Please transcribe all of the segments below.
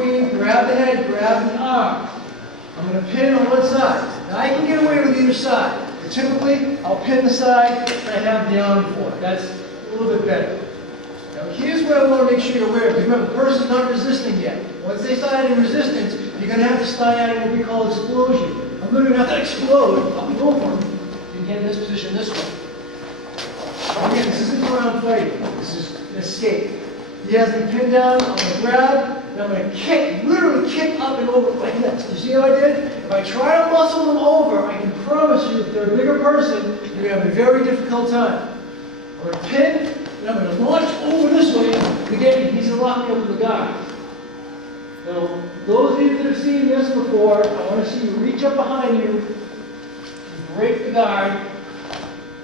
between, grab the head, grab the arm. I'm going to pin on one side. Now I can get away with either side. But typically, I'll pin the side that I have the arm for. That's a little bit better. Now here's what I want to make sure you're aware of. Because remember, the person's not resisting yet. Once they start adding resistance, you're going to have to start adding what we call explosion. I'm literally going to have to explode up over him and get in this position this way. Again, this isn't ground fighting. This is an escape. He has me pinned down, I'm going to grab, and I'm going to kick, literally kick up and over like this. You see how I did? If I try to muscle them over, I can promise you, if they're a bigger person, you're going to have a very difficult time. I'm going to pin, and I'm going to launch over this way. Again, he's going to lock me up with the guard. Now, those of you that have seen this before, I want to see you reach up behind you, break the guard,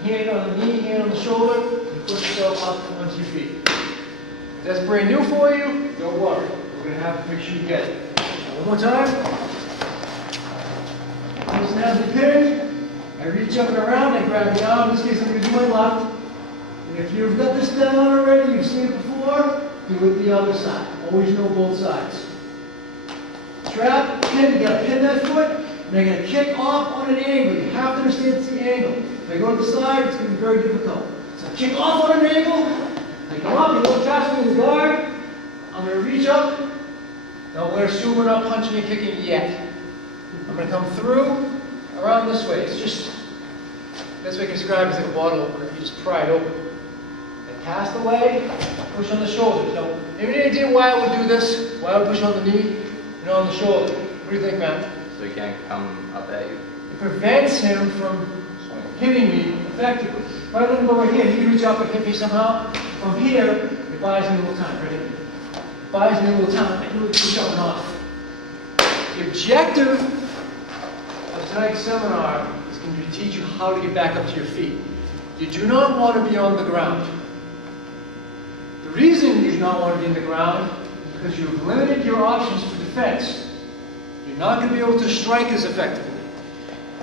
hand on the knee, hand on the shoulder, and push yourself up onto your feet. If that's brand new for you, don't worry. We're going to have to make sure you get it. One more time. Person has me pinned. I reach up and around, I grab the arm. In this case, I'm going to do my left. And if you've got this down already, you've seen it before, do it the other side. Always know both sides. Strap, pin, you got to pin that foot, and I'm going to kick off on an angle. You have to understand it's the angle. If I go to the side, it's going to be very difficult. So kick off on an angle. I come up, you don't catch me in the guard. I'm going to reach up. Now we're going to assume we're not punching and kicking yet. I'm going to come through, around this way. It's just, best way I can describe it is like a bottle opener. You just pry it open. I pass the leg, push on the shoulders. Now, any idea why I would do this? Why I would push on the knee and on the shoulder? What do you think, Matt? So he can't come up at you? It prevents him from hitting me effectively. If I let him go right here, he can reach up and hit me somehow. From here, it buys me a little time, right here. It buys me a little time. I can really push up and off. The objective of tonight's seminar is going to be to teach you how to get back up to your feet. You do not want to be on the ground. The reason you do not want to be on the ground is because you've limited your options for defense. You're not going to be able to strike as effectively.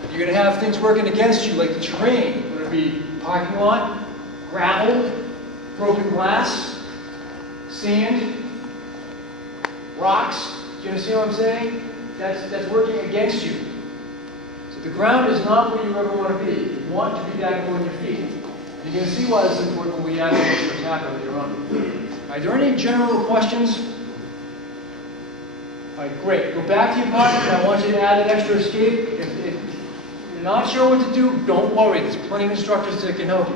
You're going to have things working against you, like the terrain. Would it be parking lot, gravel, broken glass, sand, rocks? Do you understand what I'm saying? That's working against you. So the ground is not where you ever want to be. You want to be back on your feet. You're going to see why this is important when we add this to attack later on. Are there any general questions? All right, great. Go back to your pocket, and I want you to add an extra escape. If you're not sure what to do, don't worry. There's plenty of instructors that can help you.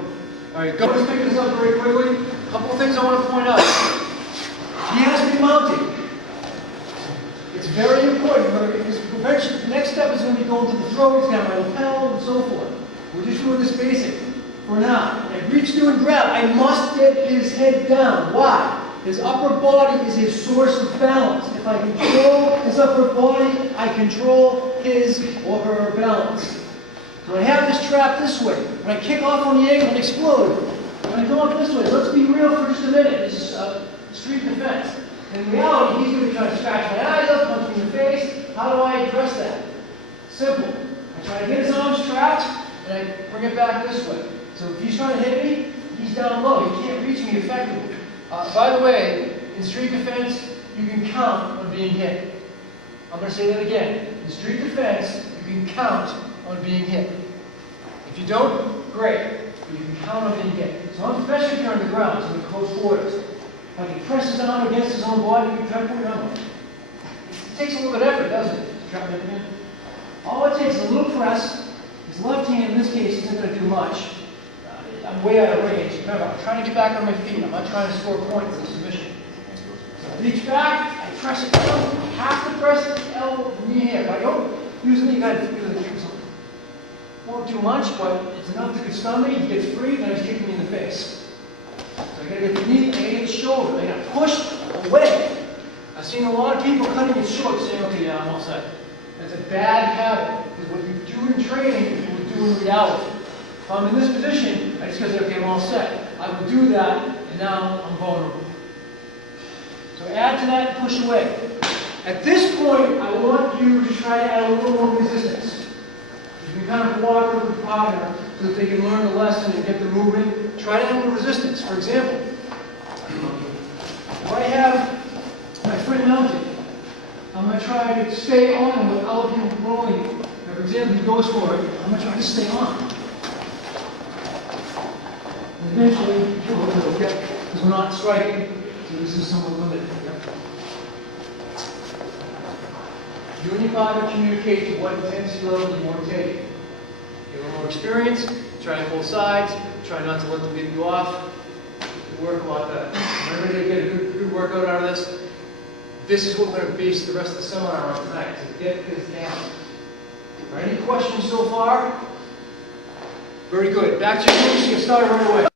All right, go. Let's pick this up very quickly. A couple of things I want to point out. He has to be mounted. It's very important. Prevention, the next step is when we go into the throat, he's got my lapel and so forth. We're just doing this basic for now. I reach through and grab. I must get his head down. Why? His upper body is his source of balance. If I control his upper body, I control his or her balance. So I have this trap this way. When I kick off on the angle and explode, when I go up this way, let's be real for just a minute. This is street defense. In reality, he's going to be trying to scratch my eyes up, punch me in the face. How do I address that? Simple. I try to get his arms trapped, and I bring it back this way. So if he's trying to hit me, he's down low. He can't reach me effectively. By the way, in street defense, you can count on being hit. I'm going to say that again. In street defense, you can count on being hit. If you don't, great. But you can count on being hit. So especially if you're on the ground, so in close quarters. If he presses on against his own body, you can try to put it on. It takes a little bit of effort, doesn't it? To try to hit him. All it takes is a little press. His left hand, in this case, isn't going to do much. I'm way out of range. Remember, I'm trying to get back on my feet. I'm not trying to score points in the submission. So I reach back, I press it down. I have to press the elbow, knee here. If I don't use the knee, you got to feel the kick something. Won't do much, but it's enough to stun me. He gets free, and he's kicking me in the face. So I gotta get the knee, I gotta get the shoulder, I gotta push away. I've seen a lot of people cutting it short saying, okay, yeah, I'm all set. That's a bad habit, because what you do in training, you would do in reality. If I'm in this position, I just gotta say, okay, I'm all set. I will do that, and now I'm vulnerable. So add to that and push away. At this point, I want you to try to add a little more resistance. You can kind of cooperate with the partner so that they can learn the lesson and get the movement. Try to have a little resistance. For example, if I have my friend mounted, try to stay on without you rolling. Now, for example, he goes for it. I'm going to try to stay on. And eventually, you'll hold it, okay? Because we're not striking, so this is somewhat limited. Yep. You and your partner communicate to what intensity level you want to take. Get a little more experience, try both sides, try not to let them get you off. It'll work a lot better. Remember to get a good workout out of this. This is what we're going to base the rest of the seminar on tonight, to get this down. All right, any questions so far? Very good. Back to your groups, get started right away.